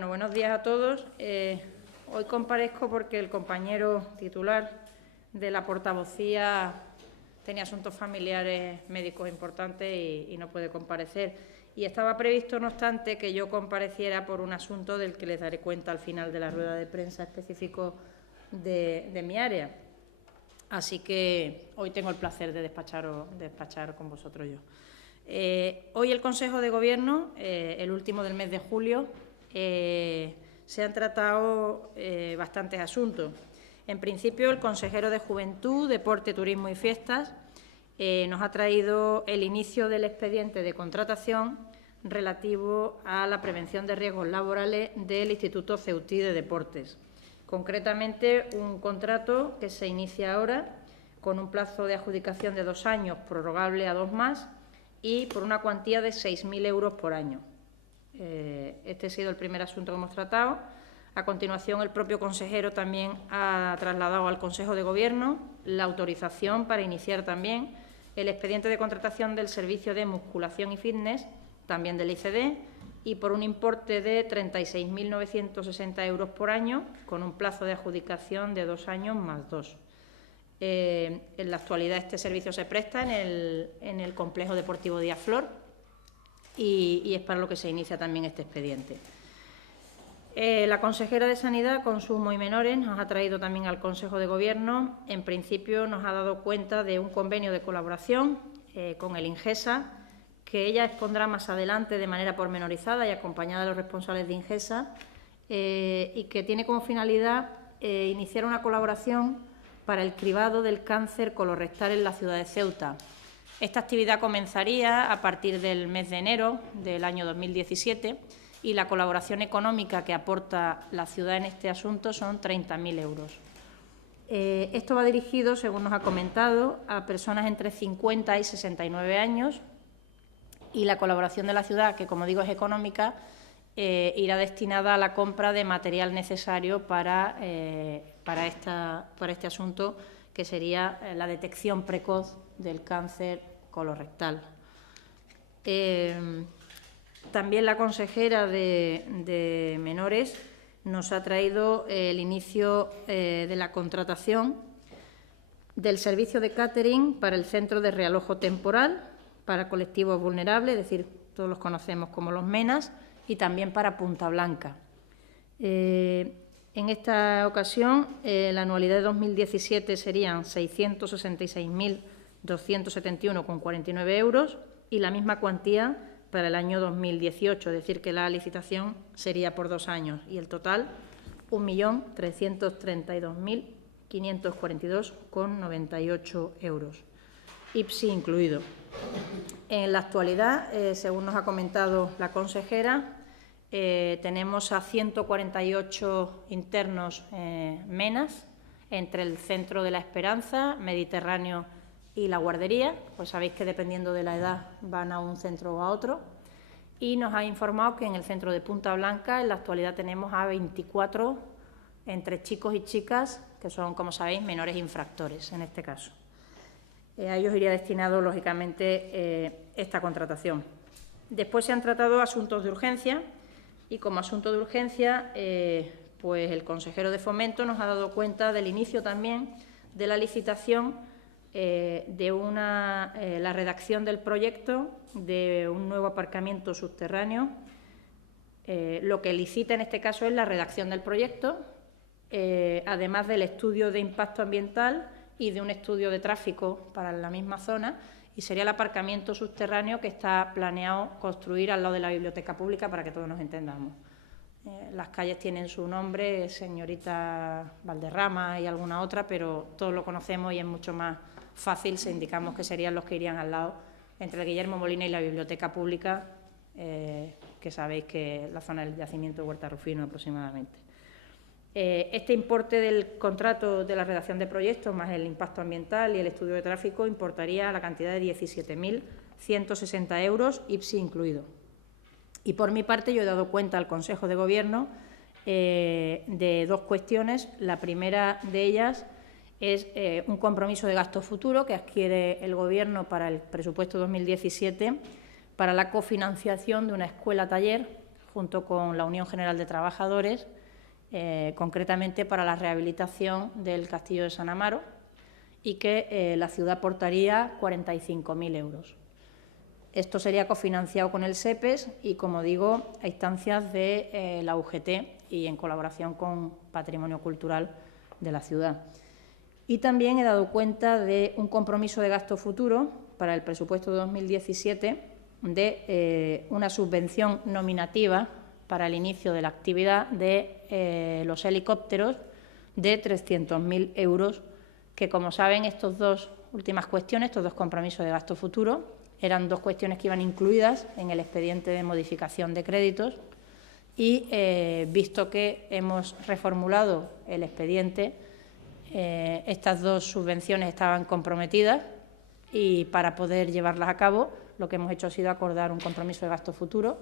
Bueno, buenos días a todos. Hoy comparezco porque el compañero titular de la portavocía tenía asuntos familiares médicos importantes y no puede comparecer. Y estaba previsto, no obstante, que yo compareciera por un asunto del que les daré cuenta al final de la rueda de prensa específico de mi área. Así que hoy tengo el placer de despachar con vosotros yo. Hoy el Consejo de Gobierno, el último del mes de julio, se han tratado bastantes asuntos. En principio, el consejero de Juventud, Deporte, Turismo y Fiestas nos ha traído el inicio del expediente de contratación relativo a la prevención de riesgos laborales del Instituto Ceutí de Deportes. Concretamente, un contrato que se inicia ahora con un plazo de adjudicación de 2 años, prorrogable a 2 más, y por una cuantía de 6.000 euros por año. Este ha sido el primer asunto que hemos tratado. A continuación, el propio consejero también ha trasladado al Consejo de Gobierno la autorización para iniciar también el expediente de contratación del servicio de musculación y fitness, también del ICD, y por un importe de 36.960 euros por año, con un plazo de adjudicación de 2 años más 2. En la actualidad este servicio se presta en el complejo deportivo Díaz Flor y es para lo que se inicia también este expediente. La consejera de Sanidad, Consumo y Menores nos ha traído también al Consejo de Gobierno. En principio nos ha dado cuenta de un convenio de colaboración con el Ingesa, que ella expondrá más adelante de manera pormenorizada y acompañada de los responsables de Ingesa, y que tiene como finalidad iniciar una colaboración para el cribado del cáncer colorectal en la ciudad de Ceuta. Esta actividad comenzaría a partir del mes de enero del año 2017 y la colaboración económica que aporta la ciudad en este asunto son 30.000 euros. Esto va dirigido, según nos ha comentado, a personas entre 50 y 69 años y la colaboración de la ciudad, que como digo es económica, irá destinada a la compra de material necesario para este asunto, que sería la detección precoz del cáncer colorectal. También la consejera de Menores nos ha traído el inicio de la contratación del servicio de catering para el Centro de Realojo Temporal para colectivos vulnerables, es decir, todos los conocemos como los MENAS, y también para Punta Blanca. En esta ocasión, la anualidad de 2017 serían 666.271,49 euros y la misma cuantía para el año 2018, es decir, que la licitación sería por 2 años y el total 1.332.542,98 euros, IPSI incluido. En la actualidad, según nos ha comentado la consejera, tenemos a 148 internos MENAS entre el Centro de la Esperanza, Mediterráneo y la guardería, pues sabéis que dependiendo de la edad van a un centro o a otro, y nos ha informado que en el centro de Punta Blanca en la actualidad tenemos a 24 entre chicos y chicas, que son, como sabéis, menores infractores en este caso. A ellos iría destinado, lógicamente, esta contratación. Después se han tratado asuntos de urgencia y, como asunto de urgencia, pues el consejero de Fomento nos ha dado cuenta del inicio también de la licitación de la redacción del proyecto de un nuevo aparcamiento subterráneo. Lo que licita en este caso es la redacción del proyecto, además del estudio de impacto ambiental y de un estudio de tráfico para la misma zona, y sería el aparcamiento subterráneo que está planeado construir al lado de la biblioteca pública, para que todos nos entendamos. Las calles tienen su nombre, señorita Valderrama y alguna otra, pero todos lo conocemos y es mucho más fácil si indicamos que serían los que irían al lado, entre el Guillermo Molina y la biblioteca pública, que sabéis que es la zona del yacimiento de Huerta Rufino aproximadamente. Este importe del contrato de la redacción de proyectos más el impacto ambiental y el estudio de tráfico importaría la cantidad de 17.160 euros, IPSI incluido. Y por mi parte yo he dado cuenta al Consejo de Gobierno de 2 cuestiones. La primera de ellas es un compromiso de gasto futuro que adquiere el Gobierno para el presupuesto 2017 para la cofinanciación de una escuela-taller junto con la Unión General de Trabajadores, concretamente para la rehabilitación del Castillo de San Amaro, y que la ciudad aportaría 45.000 euros. Esto sería cofinanciado con el SEPES y, como digo, a instancias de la UGT y en colaboración con Patrimonio Cultural de la ciudad. Y también he dado cuenta de un compromiso de gasto futuro para el presupuesto de 2017 de una subvención nominativa para el inicio de la actividad de los helicópteros de 300.000 euros, que, como saben, estas dos últimas cuestiones, estos dos compromisos de gasto futuro, eran dos cuestiones que iban incluidas en el expediente de modificación de créditos y, visto que hemos reformulado el expediente, estas dos subvenciones estaban comprometidas y, para poder llevarlas a cabo, lo que hemos hecho ha sido acordar un compromiso de gasto futuro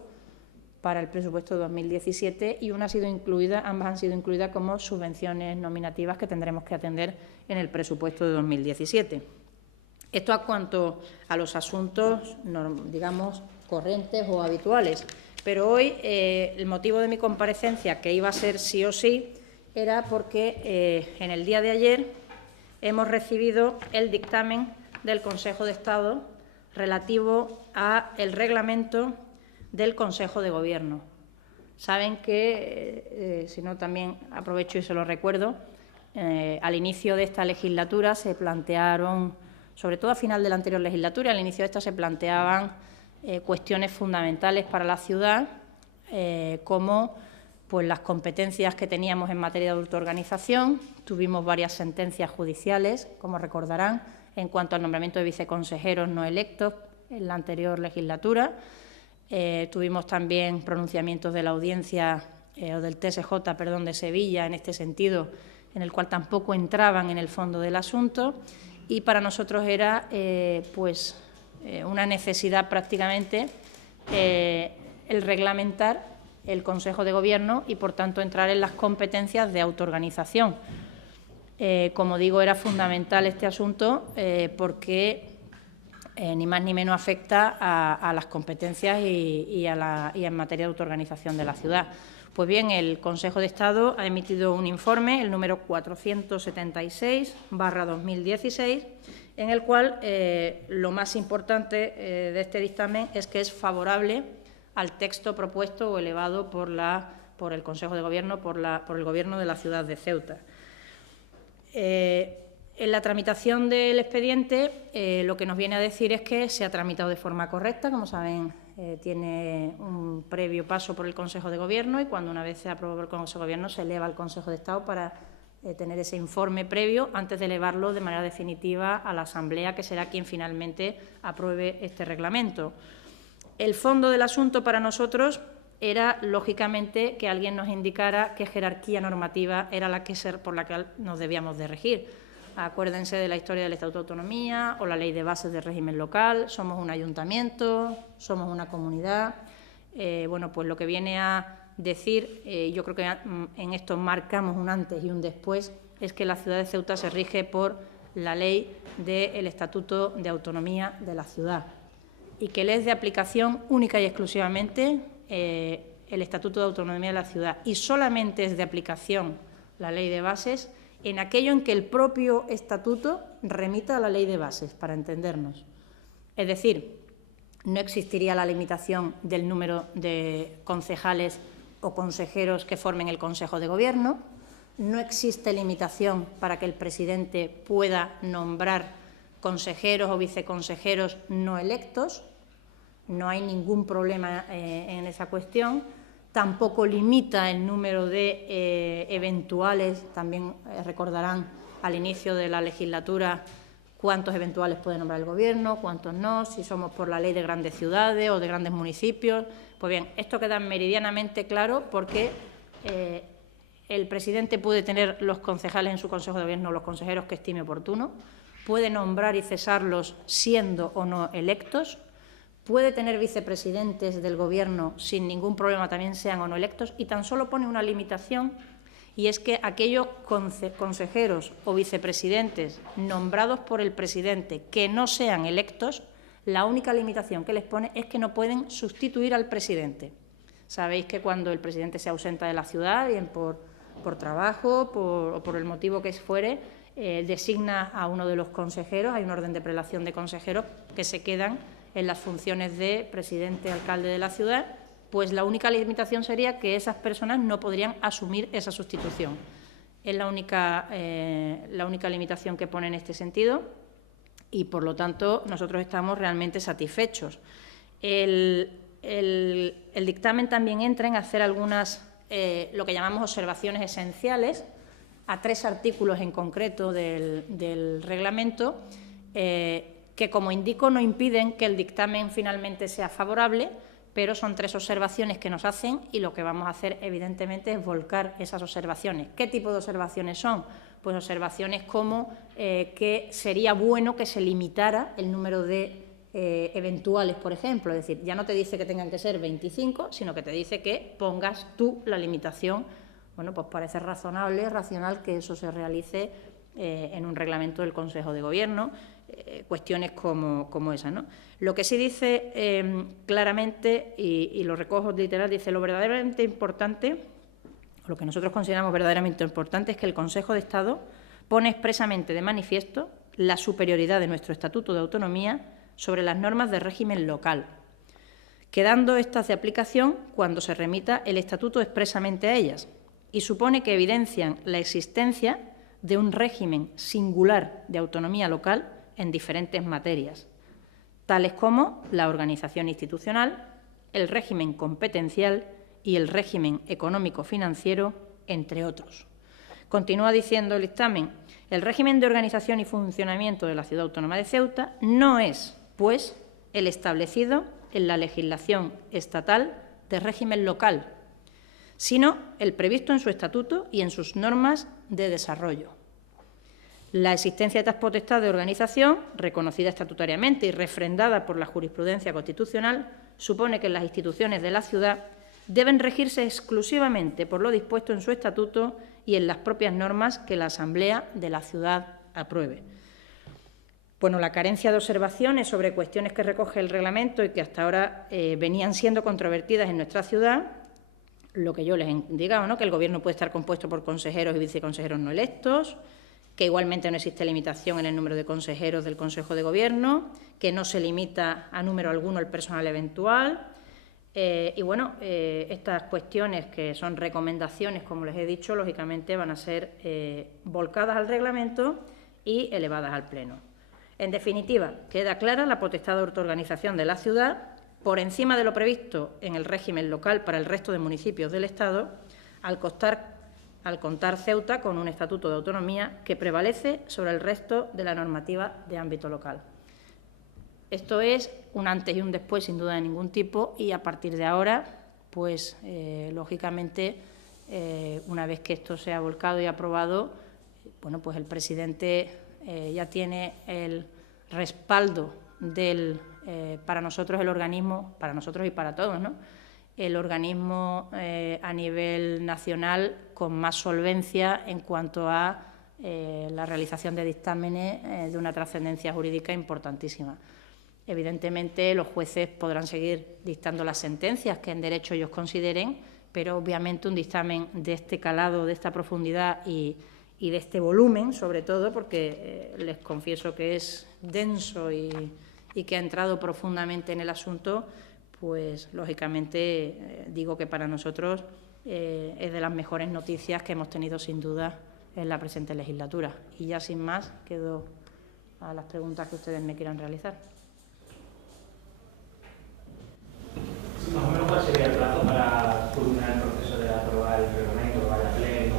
para el presupuesto de 2017 y ambas han sido incluidas como subvenciones nominativas que tendremos que atender en el presupuesto de 2017. Esto a cuanto a los asuntos, digamos, corrientes o habituales. Pero hoy el motivo de mi comparecencia, que iba a ser sí o sí, era porque en el día de ayer hemos recibido el dictamen del Consejo de Estado relativo al reglamento del Consejo de Gobierno. Saben que, si no, también aprovecho y se lo recuerdo, al inicio de esta legislatura se plantearon, sobre todo a final de la anterior legislatura, al inicio de esta se planteaban cuestiones fundamentales para la ciudad, como pues, las competencias que teníamos en materia de autoorganización. Tuvimos varias sentencias judiciales, como recordarán, en cuanto al nombramiento de viceconsejeros no electos en la anterior legislatura. Tuvimos también pronunciamientos de la audiencia o del TSJ, de Sevilla, en este sentido, en el cual tampoco entraban en el fondo del asunto, y para nosotros era una necesidad prácticamente el reglamentar el Consejo de Gobierno y, por tanto, entrar en las competencias de autoorganización. Como digo, era fundamental este asunto porque ni más ni menos afecta a las competencias y en materia de autoorganización de la ciudad. Pues bien, el Consejo de Estado ha emitido un informe, el número 476/2016, en el cual lo más importante de este dictamen es que es favorable al texto propuesto o elevado por el Consejo de Gobierno, por el Gobierno de la ciudad de Ceuta. En la tramitación del expediente, lo que nos viene a decir es que se ha tramitado de forma correcta. Como saben, tiene un previo paso por el Consejo de Gobierno y, cuando una vez se aprobó por el Consejo de Gobierno, se eleva al Consejo de Estado para tener ese informe previo antes de elevarlo de manera definitiva a la Asamblea, que será quien finalmente apruebe este reglamento. El fondo del asunto para nosotros era, lógicamente, que alguien nos indicara qué jerarquía normativa era por la que nos debíamos de regir. Acuérdense de la historia del Estatuto de Autonomía o la Ley de Bases del Régimen Local. Somos un ayuntamiento, somos una comunidad. Pues lo que viene a decir, yo creo que en esto marcamos un antes y un después, es que la ciudad de Ceuta se rige por la Ley del Estatuto de Autonomía de la ciudad y que le es de aplicación única y exclusivamente el Estatuto de Autonomía de la ciudad, y solamente es de aplicación la Ley de Bases en aquello en que el propio Estatuto remita a la Ley de Bases, para entendernos. Es decir, no existiría la limitación del número de concejales o consejeros que formen el Consejo de Gobierno, no existe limitación para que el presidente pueda nombrar consejeros o viceconsejeros no electos, no hay ningún problema en esa cuestión. Tampoco limita el número de eventuales, también recordarán al inicio de la legislatura cuántos eventuales puede nombrar el Gobierno, cuántos no, si somos por la ley de grandes ciudades o de grandes municipios. Pues bien, esto queda meridianamente claro porque el presidente puede tener los concejales en su Consejo de Gobierno, los consejeros que estime oportuno, puede nombrar y cesarlos siendo o no electos, puede tener vicepresidentes del Gobierno sin ningún problema, también sean o no electos, y tan solo pone una limitación, y es que aquellos consejeros o vicepresidentes nombrados por el presidente que no sean electos, la única limitación que les pone es que no pueden sustituir al presidente. Sabéis que cuando el presidente se ausenta de la ciudad, bien por trabajo o por el motivo que fuere, designa a uno de los consejeros, hay un orden de prelación de consejeros que se quedan en las funciones de presidente, alcalde de la ciudad, pues la única limitación sería que esas personas no podrían asumir esa sustitución. Es la única limitación que pone en este sentido y, por lo tanto, nosotros estamos realmente satisfechos. El dictamen también entra en hacer algunas, lo que llamamos observaciones esenciales, a 3 artículos en concreto del reglamento, que, como indico, no impiden que el dictamen finalmente sea favorable, pero son 3 observaciones que nos hacen y lo que vamos a hacer, evidentemente, es volcar esas observaciones. ¿Qué tipo de observaciones son? Pues observaciones como que sería bueno que se limitara el número de eventuales, por ejemplo. Es decir, ya no te dice que tengan que ser 25, sino que te dice que pongas tú la limitación. Bueno, pues parece razonable, racional que eso se realice en un reglamento del Consejo de Gobierno, cuestiones como esa, ¿no? Lo que sí dice claramente, y lo recojo literal, dice: lo verdaderamente importante, lo que nosotros consideramos verdaderamente importante, es que el Consejo de Estado pone expresamente de manifiesto la superioridad de nuestro Estatuto de Autonomía sobre las normas de régimen local, quedando estas de aplicación cuando se remita el Estatuto expresamente a ellas, y supone que evidencian la existencia de un régimen singular de autonomía local en diferentes materias, tales como la organización institucional, el régimen competencial y el régimen económico-financiero, entre otros. Continúa diciendo el dictamen: el régimen de organización y funcionamiento de la Ciudad Autónoma de Ceuta no es, pues, el establecido en la legislación estatal de régimen local, sino el previsto en su estatuto y en sus normas de desarrollo. La existencia de tal potestad de organización, reconocida estatutariamente y refrendada por la jurisprudencia constitucional, supone que las instituciones de la ciudad deben regirse exclusivamente por lo dispuesto en su estatuto y en las propias normas que la Asamblea de la ciudad apruebe. Bueno, la carencia de observaciones sobre cuestiones que recoge el reglamento y que hasta ahora venían siendo controvertidas en nuestra ciudad, lo que yo les he indicado, ¿no? Que el Gobierno puede estar compuesto por consejeros y viceconsejeros no electos, que igualmente no existe limitación en el número de consejeros del Consejo de Gobierno, que no se limita a número alguno el personal eventual. Y bueno, estas cuestiones, que son recomendaciones, como les he dicho, lógicamente van a ser volcadas al reglamento y elevadas al Pleno. En definitiva, queda clara la potestad de autoorganización de la ciudad por encima de lo previsto en el régimen local para el resto de municipios del Estado, al contar Ceuta con un estatuto de autonomía que prevalece sobre el resto de la normativa de ámbito local. Esto es un antes y un después, sin duda de ningún tipo, y a partir de ahora, pues, lógicamente, una vez que esto sea volcado y aprobado, bueno, pues el presidente ya tiene el respaldo del, para nosotros el organismo, para nosotros y para todos, ¿no?, el organismo a nivel nacional con más solvencia en cuanto a la realización de dictámenes de una trascendencia jurídica importantísima. Evidentemente, los jueces podrán seguir dictando las sentencias que en derecho ellos consideren, pero obviamente un dictamen de este calado, de esta profundidad y de este volumen, sobre todo, porque les confieso que es denso y que ha entrado profundamente en el asunto, pues lógicamente digo que para nosotros es de las mejores noticias que hemos tenido sin duda en la presente legislatura. Y ya sin más, quedo a las preguntas que ustedes me quieran realizar. Más o menos, ¿cuál sería el plazo para culminar el proceso de aprobar el reglamento, que vaya a pleno?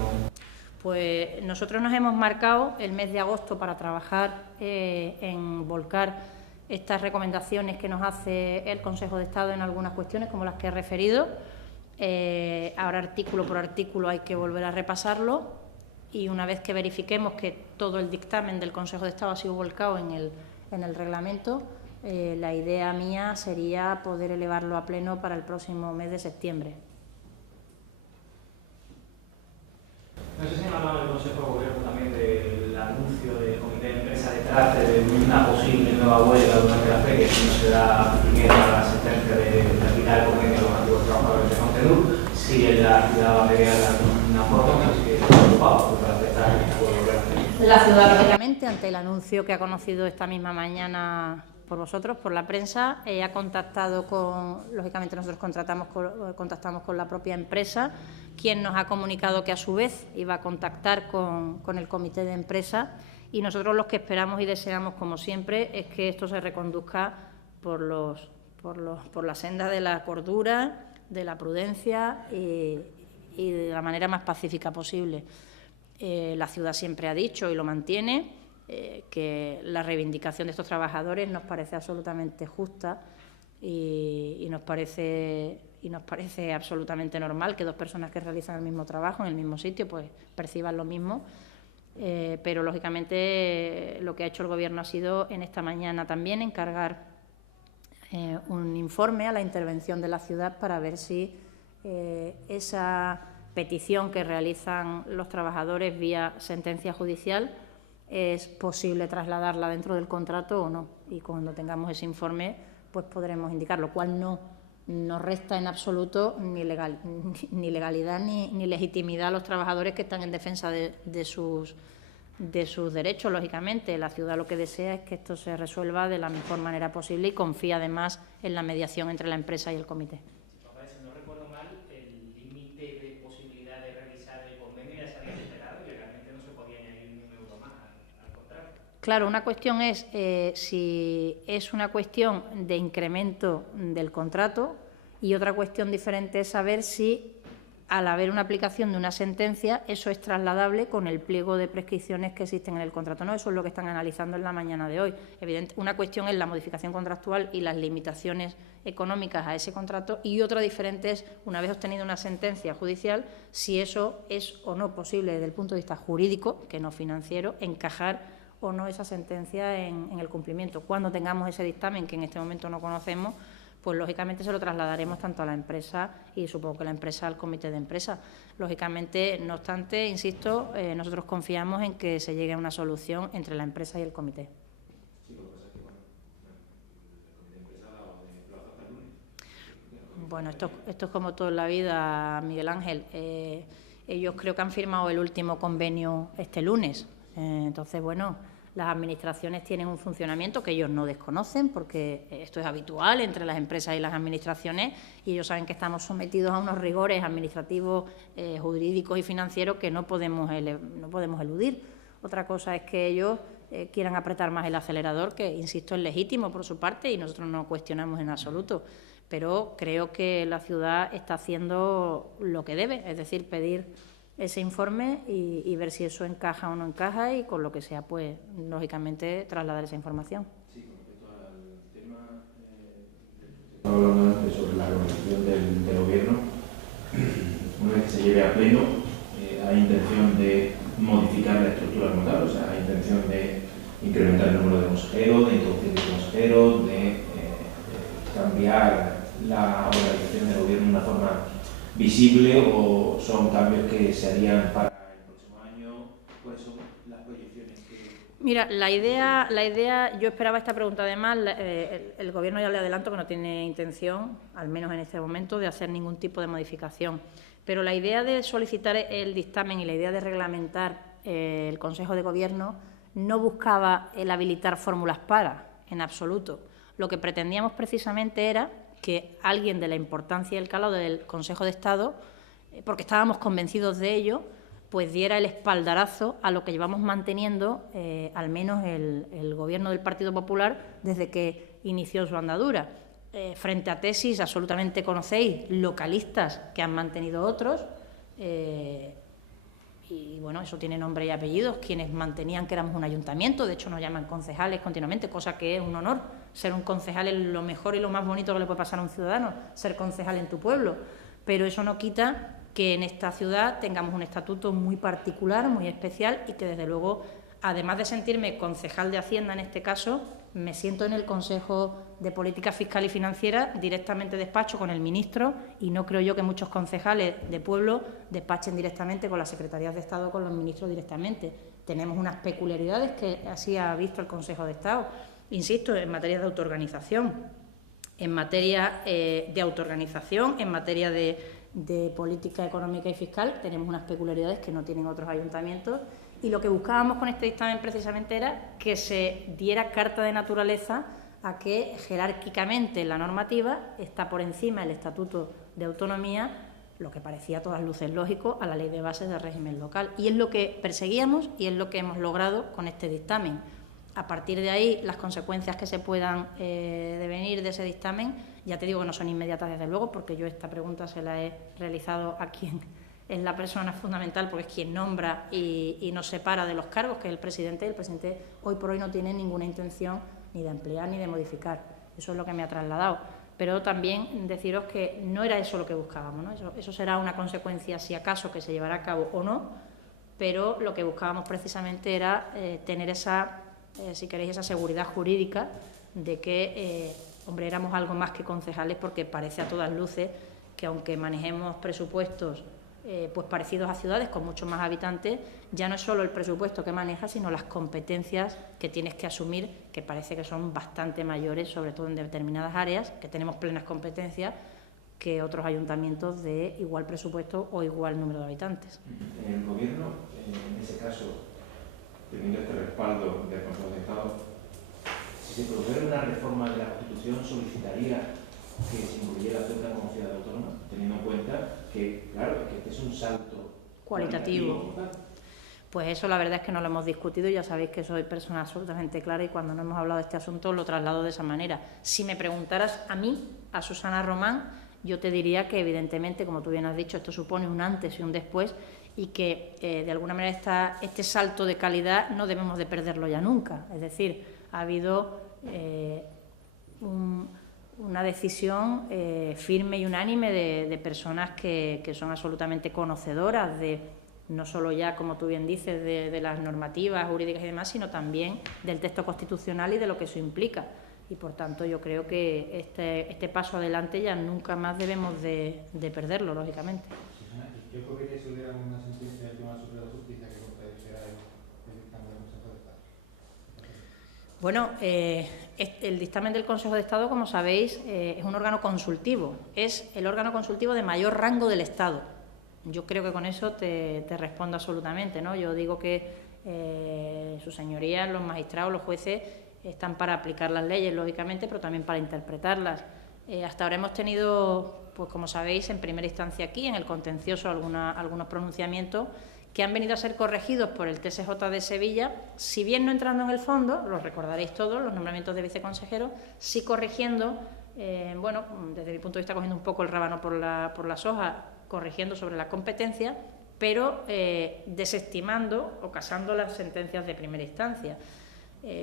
Pues nosotros nos hemos marcado el mes de agosto para trabajar en volcar estas recomendaciones que nos hace el Consejo de Estado en algunas cuestiones, como las que he referido. Ahora, artículo por artículo, hay que volver a repasarlo y una vez que verifiquemos que todo el dictamen del Consejo de Estado ha sido volcado en el reglamento, la idea mía sería poder elevarlo a pleno para el próximo mes de septiembre. No sé si han hablado del Consejo de Gobierno también del anuncio del Comité de Empresa detrás de una posible nueva huelga durante la feria, si no se da primero a la sentencia de quitar el convenio a los antiguos trabajadores de Contenedor. si en la ciudad va a pegar una forma, así que preocupado para aceptar que puede volver a hacer. La ciudad, lógicamente, ante el anuncio que ha conocido esta misma mañana por vosotros, por la prensa, ha contactado con, lógicamente nosotros contactamos con la propia empresa, quien nos ha comunicado que a su vez iba a contactar con el comité de empresa, y nosotros lo que esperamos y deseamos, como siempre, es que esto se reconduzca por la senda de la cordura, de la prudencia y de la manera más pacífica posible. La ciudad siempre ha dicho y lo mantiene, que la reivindicación de estos trabajadores nos parece absolutamente justa y nos parece absolutamente normal que dos personas que realizan el mismo trabajo en el mismo sitio pues perciban lo mismo, pero lógicamente lo que ha hecho el Gobierno ha sido en esta mañana también encargar un informe a la intervención de la ciudad para ver si esa petición que realizan los trabajadores vía sentencia judicial es posible trasladarla dentro del contrato o no. Y cuando tengamos ese informe, pues podremos indicar, lo cual no resta en absoluto ni legalidad ni legitimidad a los trabajadores que están en defensa de sus derechos, lógicamente. La ciudad lo que desea es que esto se resuelva de la mejor manera posible y confía además en la mediación entre la empresa y el comité. Si no recuerdo mal, el límite de posibilidad de revisar el convenio ya se había superado y realmente no se podía añadir ni un euro más al contrato. Claro, una cuestión es si es una cuestión de incremento del contrato, y otra cuestión diferente es saber si, al haber una aplicación de una sentencia, eso es trasladable con el pliego de prescripciones que existen en el contrato. No, eso es lo que están analizando en la mañana de hoy. Una cuestión es la modificación contractual y las limitaciones económicas a ese contrato, y otra diferente es, una vez obtenida una sentencia judicial, si eso es o no posible desde el punto de vista jurídico, que no financiero, encajar o no esa sentencia en el cumplimiento. Cuando tengamos ese dictamen, que en este momento no conocemos, pues lógicamente se lo trasladaremos tanto a la empresa y supongo que la empresa al comité de empresa. Lógicamente, no obstante, insisto, nosotros confiamos en que se llegue a una solución entre la empresa y el comité. Sí, lo que pasa es que, el comité de empresa ha dado de plazo hasta el lunes. Bueno, esto es como todo en la vida, Miguel Ángel. Ellos creo que han firmado el último convenio este lunes. Entonces, bueno, las administraciones tienen un funcionamiento que ellos no desconocen, porque esto es habitual entre las empresas y las administraciones, y ellos saben que estamos sometidos a unos rigores administrativos, jurídicos y financieros que no podemos eludir. Otra cosa es que ellos quieran apretar más el acelerador, que, insisto, es legítimo por su parte y nosotros no cuestionamos en absoluto, pero creo que la ciudad está haciendo lo que debe, es decir, pedir ese informe y ver si eso encaja o no encaja, y con lo que sea, pues, lógicamente, trasladar esa información. Sí, con respecto al tema estaba hablando antes sobre la organización del Gobierno. Una vez que se lleve a pleno, hay intención de modificar la estructura como tal, o sea, hay intención de incrementar el número de consejeros, de introducir consejeros, de cambiar la organización del Gobierno de una forma visible, o son cambios que se harían para el próximo año. ¿Cuáles son las proyecciones que...? Mira, la idea, yo esperaba esta pregunta además, el Gobierno ya le adelanto que no tiene intención, al menos en este momento, de hacer ningún tipo de modificación, pero la idea de solicitar el dictamen y la idea de reglamentar el Consejo de Gobierno no buscaba el habilitar fórmulas para, en absoluto. Lo que pretendíamos precisamente era que alguien de la importancia y el calado del Consejo de Estado, porque estábamos convencidos de ello, pues diera el espaldarazo a lo que llevamos manteniendo, al menos el Gobierno del Partido Popular, desde que inició su andadura, frente a tesis absolutamente, conocéis, localistas que han mantenido otros, y bueno, eso tiene nombre y apellidos, quienes mantenían que éramos un ayuntamiento. De hecho nos llaman concejales continuamente, cosa que es un honor. Ser un concejal es lo mejor y lo más bonito que le puede pasar a un ciudadano, ser concejal en tu pueblo, pero eso no quita que en esta ciudad tengamos un estatuto muy particular, muy especial, y que desde luego, además de sentirme concejal de Hacienda en este caso, me siento en el Consejo de Política Fiscal y Financiera, directamente despacho con el ministro, y no creo yo que muchos concejales de pueblo despachen directamente con las secretarías de Estado, con los ministros directamente. Tenemos unas peculiaridades que así ha visto el Consejo de Estado. Insisto, en materia de autoorganización, en materia de de política económica y fiscal. Tenemos unas peculiaridades que no tienen otros ayuntamientos y lo que buscábamos con este dictamen precisamente era que se diera carta de naturaleza a que jerárquicamente la normativa está por encima del Estatuto de Autonomía, lo que parecía a todas luces lógico, a la Ley de Bases del Régimen Local. Y es lo que perseguíamos y es lo que hemos logrado con este dictamen. A partir de ahí, las consecuencias que se puedan devenir de ese dictamen, ya te digo que no son inmediatas desde luego, porque yo esta pregunta se la he realizado a quien es la persona fundamental, porque es quien nombra y nos separa de los cargos, que es el presidente, y el presidente hoy por hoy no tiene ninguna intención ni de ampliar ni de modificar. Eso es lo que me ha trasladado. Pero también deciros que no era eso lo que buscábamos, ¿no? Eso será una consecuencia, si acaso, que se llevará a cabo o no, pero lo que buscábamos precisamente era tener esa, si queréis, esa seguridad jurídica de que, hombre, éramos algo más que concejales, porque parece a todas luces que aunque manejemos presupuestos pues parecidos a ciudades con muchos más habitantes, ya no es solo el presupuesto que manejas, sino las competencias que tienes que asumir, que parece que son bastante mayores, sobre todo en determinadas áreas, que tenemos plenas competencias, que otros ayuntamientos de igual presupuesto o igual número de habitantes. En el Gobierno, en ese caso, teniendo este respaldo del Consejo de Estado, si se produjera una reforma de la Constitución, solicitaría que se incluyera Ceuta como ciudad autónoma, teniendo en cuenta que, claro, que este es un salto cualitativo. Pues eso la verdad es que no lo hemos discutido, ya sabéis que soy persona absolutamente clara y cuando no hemos hablado de este asunto lo traslado de esa manera. Si me preguntaras a mí, a Susana Román, yo te diría que evidentemente, como tú bien has dicho, esto supone un antes y un después y que de alguna manera este salto de calidad no debemos de perderlo ya nunca. Es decir, ha habido una decisión firme y unánime de personas que son absolutamente conocedoras de, no solo ya, como tú bien dices, de las normativas jurídicas y demás, sino también del texto constitucional y de lo que eso implica. Y, por tanto, yo creo que este paso adelante ya nunca más debemos de perderlo, lógicamente. ¿Qué ocurriría si hubiera una sentencia del Tribunal Superior de Justicia que contradijera el dictamen del Consejo de Estado? Bueno, el dictamen del Consejo de Estado, como sabéis, es un órgano consultivo. Es el órgano consultivo de mayor rango del Estado. Yo creo que con eso te respondo absolutamente, ¿no? Yo digo que sus señorías, los magistrados, los jueces, están para aplicar las leyes, lógicamente, pero también para interpretarlas. Hasta ahora hemos tenido, pues como sabéis, en primera instancia aquí, en el contencioso, algunos pronunciamientos que han venido a ser corregidos por el TSJ de Sevilla, si bien no entrando en el fondo, lo recordaréis todos, los nombramientos de viceconsejeros, sí corrigiendo, bueno, desde mi punto de vista cogiendo un poco el rábano por las hojas, corrigiendo sobre la competencia, pero desestimando o casando las sentencias de primera instancia.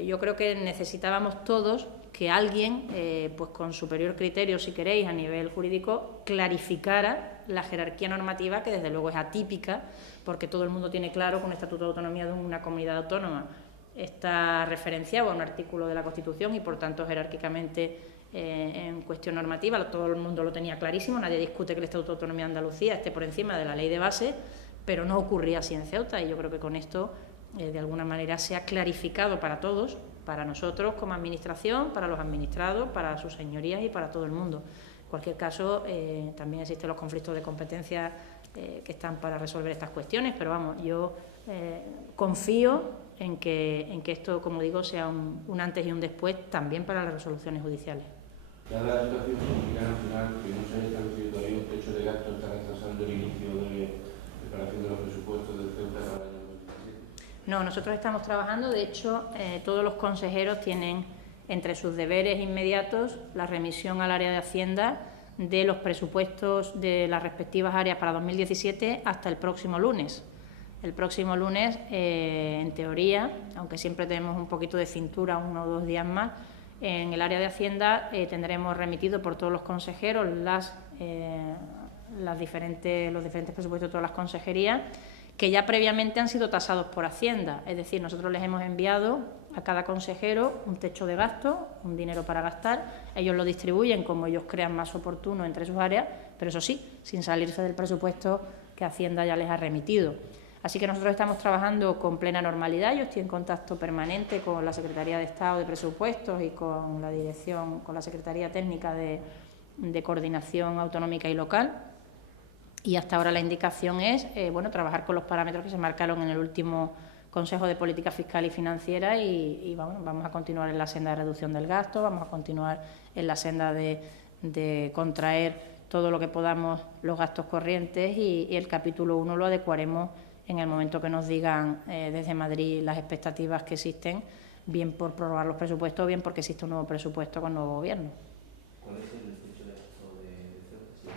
Yo creo que necesitábamos todos que alguien, pues con superior criterio, si queréis, a nivel jurídico, clarificara la jerarquía normativa, que desde luego es atípica, porque todo el mundo tiene claro que un Estatuto de Autonomía de una comunidad autónoma está referenciado a un artículo de la Constitución y, por tanto, jerárquicamente en cuestión normativa, todo el mundo lo tenía clarísimo, nadie discute que el Estatuto de Autonomía de Andalucía esté por encima de la Ley de Base, pero no ocurría así en Ceuta y yo creo que con esto de alguna manera se ha clarificado para todos, para nosotros como administración, para los administrados, para sus señorías y para todo el mundo. En cualquier caso, también existen los conflictos de competencia que están para resolver estas cuestiones, pero vamos, yo confío en que esto, como digo, sea un antes y un después también para las resoluciones judiciales. Dada la situación complicada al final, que no se haya establecido todavía un techo de gasto, está retrasando el inicio de preparación de los presupuestos del Ceuta para el año 2017. No, nosotros estamos trabajando, de hecho, todos los consejeros tienen entre sus deberes inmediatos la remisión al área de Hacienda de los presupuestos de las respectivas áreas para 2017 hasta el próximo lunes. El próximo lunes, en teoría, aunque siempre tenemos un poquito de cintura, 1 o 2 días más, en el área de Hacienda tendremos remitido por todos los consejeros los diferentes presupuestos de todas las consejerías que ya previamente han sido tasados por Hacienda. Es decir, nosotros les hemos enviado a cada consejero un techo de gasto, un dinero para gastar. Ellos lo distribuyen como ellos crean más oportuno entre sus áreas, pero eso sí, sin salirse del presupuesto que Hacienda ya les ha remitido. Así que nosotros estamos trabajando con plena normalidad. Yo estoy en contacto permanente con la Secretaría de Estado de Presupuestos y con la dirección, con la Secretaría Técnica de Coordinación Autonómica y Local. y hasta ahora la indicación es bueno, trabajar con los parámetros que se marcaron en el último Consejo de Política Fiscal y Financiera y vamos a continuar en la senda de reducción del gasto, vamos a continuar en la senda de contraer todo lo que podamos los gastos corrientes y el capítulo 1 lo adecuaremos en el momento que nos digan desde Madrid las expectativas que existen, bien por prorrogar los presupuestos o bien porque existe un nuevo presupuesto con nuevo Gobierno. ¿Cuál es el techo de gasto de Ceuta?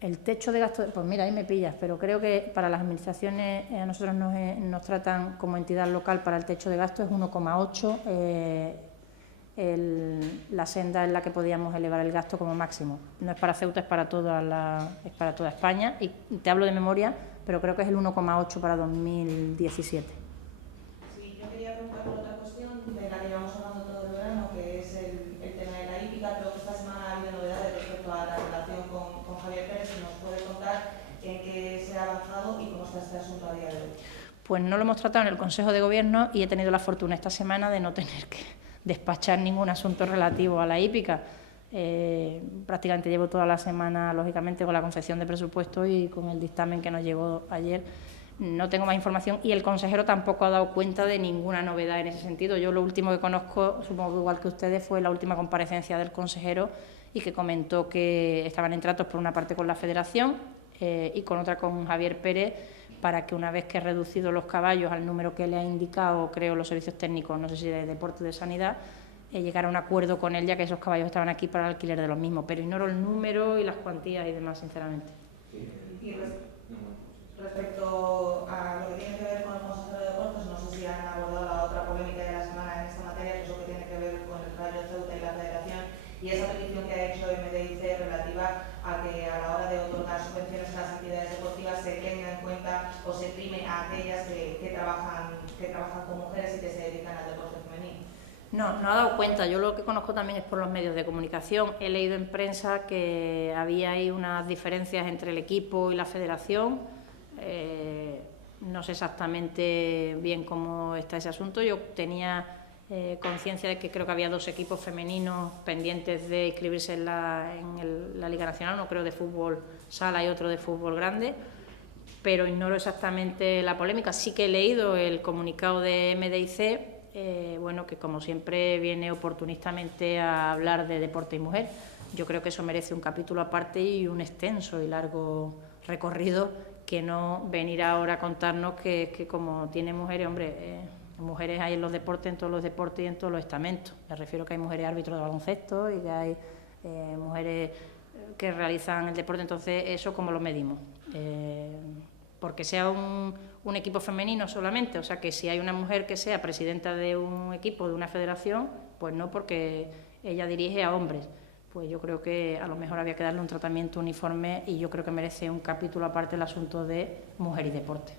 El techo de gasto, pues mira, ahí me pillas, pero creo que para las administraciones a nosotros nos tratan como entidad local para el techo de gasto es 1,8 la senda en la que podíamos elevar el gasto como máximo. No es para Ceuta, es para toda España y te hablo de memoria, pero creo que es el 1,8 para 2017. Sí, yo quería preguntar por otra cuestión de la que llevamos hablando todo el verano, que es el tema de la hípica. Creo que esta semana ha habido novedades respecto a la relación con Javier Pérez. Si nos puede contar en qué se ha avanzado y cómo está este asunto a día de hoy. Pues no lo hemos tratado en el Consejo de Gobierno y he tenido la fortuna esta semana de no tener que despachar ningún asunto relativo a la hípica. Prácticamente llevo toda la semana, lógicamente, con la confección de presupuestos y con el dictamen que nos llegó ayer. No tengo más información y el consejero tampoco ha dado cuenta de ninguna novedad en ese sentido. Yo lo último que conozco, supongo que igual que ustedes, fue la última comparecencia del consejero y que comentó que estaban en tratos por una parte con la Federación y con otra con Javier Pérez, para que una vez que reducido los caballos al número que le ha indicado, creo, los servicios técnicos, no sé si de deporte o de sanidad, llegar a un acuerdo con él, ya que esos caballos estaban aquí para el alquiler de los mismos, pero ignoro el número y las cuantías y demás, sinceramente. Y respecto a lo que tiene que ver con el consejero de deportes, no sé si han abordado la otra polémica de la semana en esta materia, que es lo que tiene que ver con el Rayo Ceuta y la Federación, y esa petición que ha hecho MDIC relativa a que a la hora de otorgar subvenciones a las entidades deportivas se tenga en cuenta o se prime a aquellas que trabajan con mujeres y que se dedican al deporte femenino. No ha dado cuenta. Yo lo que conozco también es por los medios de comunicación. He leído en prensa que había ahí unas diferencias entre el equipo y la federación. No sé exactamente bien cómo está ese asunto. Yo tenía conciencia de que creo que había 2 equipos femeninos pendientes de inscribirse en la Liga Nacional, no creo de fútbol sala y otro de fútbol grande, pero ignoro exactamente la polémica. Sí que he leído el comunicado de MDIC, bueno, que como siempre viene oportunistamente a hablar de deporte y mujer. Yo creo que eso merece un capítulo aparte y un extenso y largo recorrido, que no venir ahora a contarnos que como tiene mujeres, hombre, mujeres hay en los deportes, en todos los deportes y en todos los estamentos. Me refiero que hay mujeres árbitros de baloncesto y que hay mujeres que realizan el deporte, entonces eso cómo lo medimos. Porque sea un equipo femenino solamente, o sea que si hay una mujer que sea presidenta de un equipo, de una federación, pues no, porque ella dirige a hombres. Pues yo creo que a lo mejor había que darle un tratamiento uniforme y yo creo que merece un capítulo aparte el asunto de mujer y deporte.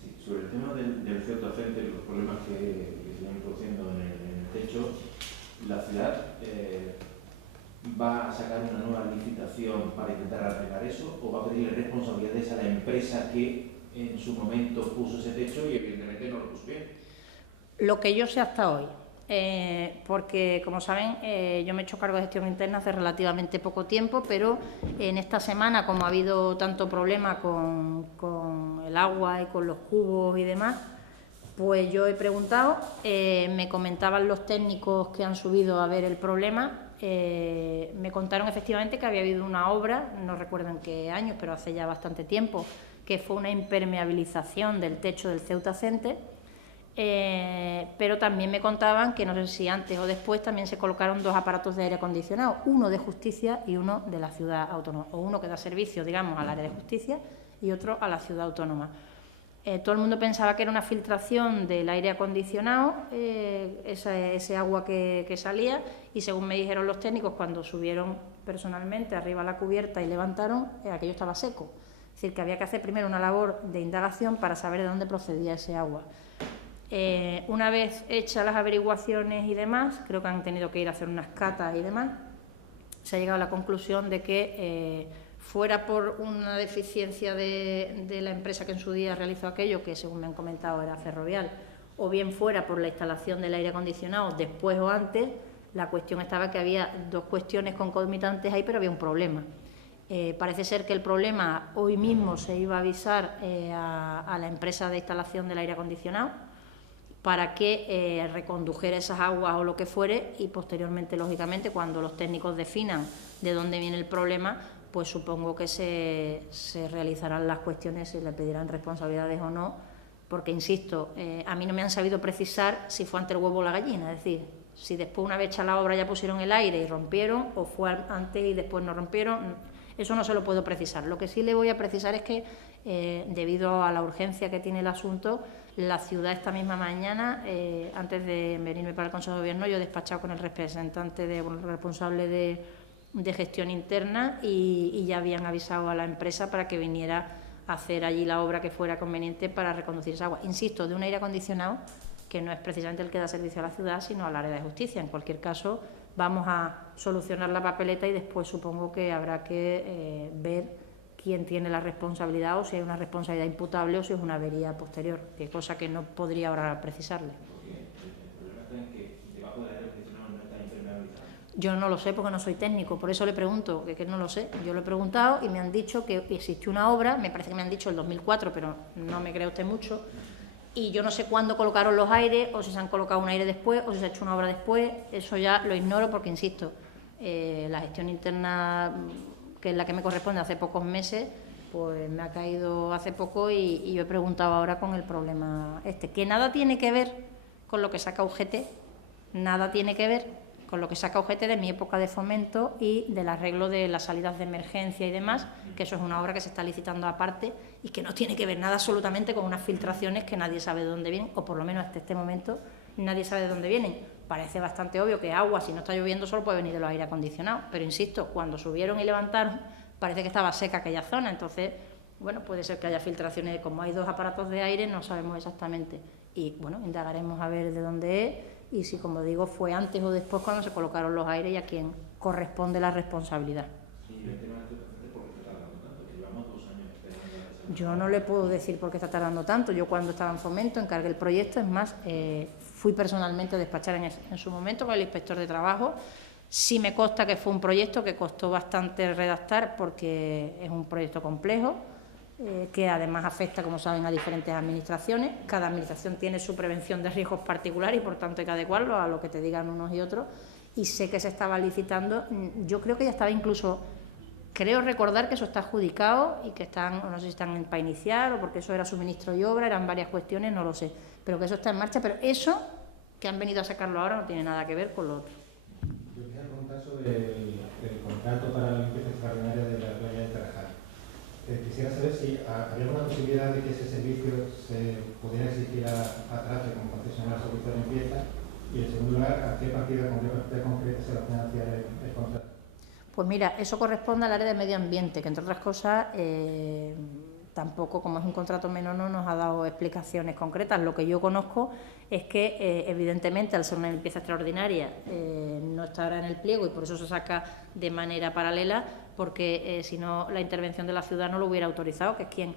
Sí, sobre el tema del Ceuta Center y los problemas que se están produciendo en el techo, la ciudad ¿va a sacar una nueva licitación para intentar arreglar eso o va a pedir responsabilidades a la empresa que en su momento puso ese techo y evidentemente no lo puso bien? Lo que yo sé hasta hoy, porque como saben yo me he hecho cargo de gestión interna hace relativamente poco tiempo, pero en esta semana, como ha habido tanto problema con el agua y con los cubos y demás, pues yo he preguntado, me comentaban los técnicos que han subido a ver el problema, me contaron efectivamente que había habido una obra, no recuerdo en qué años, pero hace ya bastante tiempo, que fue una impermeabilización del techo del Ceuta Center, pero también me contaban que no sé si antes o después también se colocaron 2 aparatos de aire acondicionado, uno de Justicia y uno de la ciudad autónoma, o uno que da servicio, digamos, al área de Justicia y otro a la ciudad autónoma. Todo el mundo pensaba que era una filtración del aire acondicionado, ese agua que salía, y según me dijeron los técnicos, cuando subieron personalmente arriba a la cubierta y levantaron, aquello estaba seco. Es decir, que había que hacer primero una labor de indagación para saber de dónde procedía ese agua. Una vez hechas las averiguaciones y demás, creo que han tenido que ir a hacer unas catas y demás, se ha llegado a la conclusión de que fuera por una deficiencia de la empresa que en su día realizó aquello, que según me han comentado era Ferrovial, o bien fuera por la instalación del aire acondicionado después o antes, la cuestión estaba que había 2 cuestiones concomitantes ahí, pero había un problema. Parece ser que el problema hoy mismo se iba a avisar a la empresa de instalación del aire acondicionado para que recondujera esas aguas o lo que fuere, y posteriormente, lógicamente, cuando los técnicos definan de dónde viene el problema, pues supongo que se realizarán las cuestiones, se le pedirán responsabilidades o no, porque, insisto, a mí no me han sabido precisar si fue ante el huevo o la gallina, es decir, si después, una vez hecha la obra, ya pusieron el aire y rompieron, o fue antes y después no rompieron. Eso no se lo puedo precisar. Lo que sí le voy a precisar es que, debido a la urgencia que tiene el asunto, la ciudad esta misma mañana, antes de venirme para el Consejo de Gobierno, yo he despachado con el representante responsable de gestión interna y ya habían avisado a la empresa para que viniera a hacer allí la obra que fuera conveniente para reconducir esa agua. Insisto, de un aire acondicionado que no es precisamente el que da servicio a la ciudad, sino al área de justicia. En cualquier caso, vamos a solucionar la papeleta y después supongo que habrá que ver quién tiene la responsabilidad, o si hay una responsabilidad imputable o si es una avería posterior, que cosa que no podría ahora precisarle. Porque el problema está en que debajo del aire acondicionado no está impermeabilizado. Yo no lo sé porque no soy técnico, por eso le pregunto, que no lo sé. Yo lo he preguntado y me han dicho que existió una obra, me parece que me han dicho el 2004, pero no me cree usted mucho, y yo no sé cuándo colocaron los aires, o si se han colocado un aire después, o si se ha hecho una obra después. Eso ya lo ignoro porque, insisto, la gestión interna, que es la que me corresponde hace pocos meses, pues me ha caído hace poco y yo he preguntado ahora con el problema que nada tiene que ver con lo que saca UGT, nada tiene que ver con lo que saca UGT de mi época de fomento y del arreglo de las salidas de emergencia y demás, que eso es una obra que se está licitando aparte y que no tiene que ver nada absolutamente con unas filtraciones que nadie sabe de dónde vienen, o por lo menos hasta este momento nadie sabe de dónde vienen. Parece bastante obvio que agua, si no está lloviendo, solo puede venir de los aire acondicionados, pero insisto, cuando subieron y levantaron, parece que estaba seca aquella zona. Entonces, bueno, puede ser que haya filtraciones. Como hay dos aparatos de aire, no sabemos exactamente. Y, bueno, indagaremos a ver de dónde es y si, como digo, fue antes o después cuando se colocaron los aires y a quién corresponde la responsabilidad. Yo no le puedo decir por qué está tardando tanto. Yo, cuando estaba en fomento, encargué el proyecto. Es más, fui personalmente a despachar en su momento con el inspector de trabajo. Sí me consta que fue un proyecto que costó bastante redactar, porque es un proyecto complejo, que además afecta, como saben, a diferentes administraciones. Cada administración tiene su prevención de riesgos particular y, por tanto, hay que adecuarlo a lo que te digan unos y otros. Y sé que se estaba licitando. Yo creo que ya estaba incluso... Creo recordar que eso está adjudicado y que están, o no sé si están para iniciar, o porque eso era suministro y obra, eran varias cuestiones, no lo sé, pero que eso está en marcha. Pero eso, que han venido a sacarlo ahora, no tiene nada que ver con lo otro. Yo quería preguntar sobre el contrato para la limpieza extraordinaria de la playa de Tarajal. Quisiera saber si había una posibilidad de que ese servicio se pudiera exigir a Trace como concesionario de servicio de limpieza, y, en segundo lugar, a qué partida concreta se va a financiar el contrato. Pues mira, eso corresponde al área de medio ambiente, que, entre otras cosas, tampoco, como es un contrato menor, no nos ha dado explicaciones concretas. Lo que yo conozco es que, evidentemente, al ser una limpieza extraordinaria, no estará en el pliego y por eso se saca de manera paralela, porque si no, la intervención de la ciudad no lo hubiera autorizado, que es quien,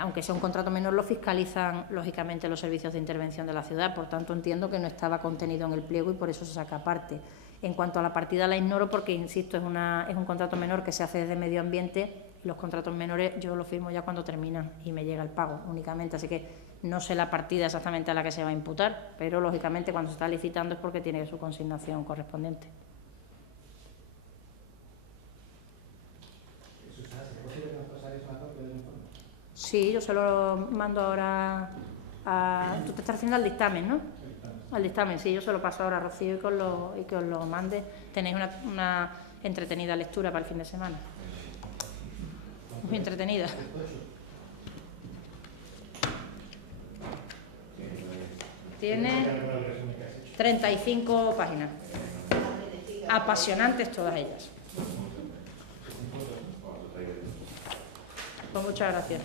aunque sea un contrato menor, lo fiscalizan, lógicamente, los servicios de intervención de la ciudad. Por tanto, entiendo que no estaba contenido en el pliego y por eso se saca aparte. En cuanto a la partida, la ignoro porque, insisto, es un contrato menor que se hace desde medio ambiente, y los contratos menores yo los firmo ya cuando terminan y me llega el pago únicamente, así que no sé la partida exactamente a la que se va a imputar, pero lógicamente cuando se está licitando es porque tiene su consignación correspondiente. Susana, ¿sería posible que nos pasarais una copia del informe? Sí, yo se lo mando ahora a... Tú te estás haciendo al dictamen, ¿no? Al dictamen, sí, yo se lo paso ahora a Rocío y que os lo mande. Tenéis una entretenida lectura para el fin de semana. Muy entretenida. Tiene 35 páginas. Apasionantes todas ellas. Pues muchas gracias.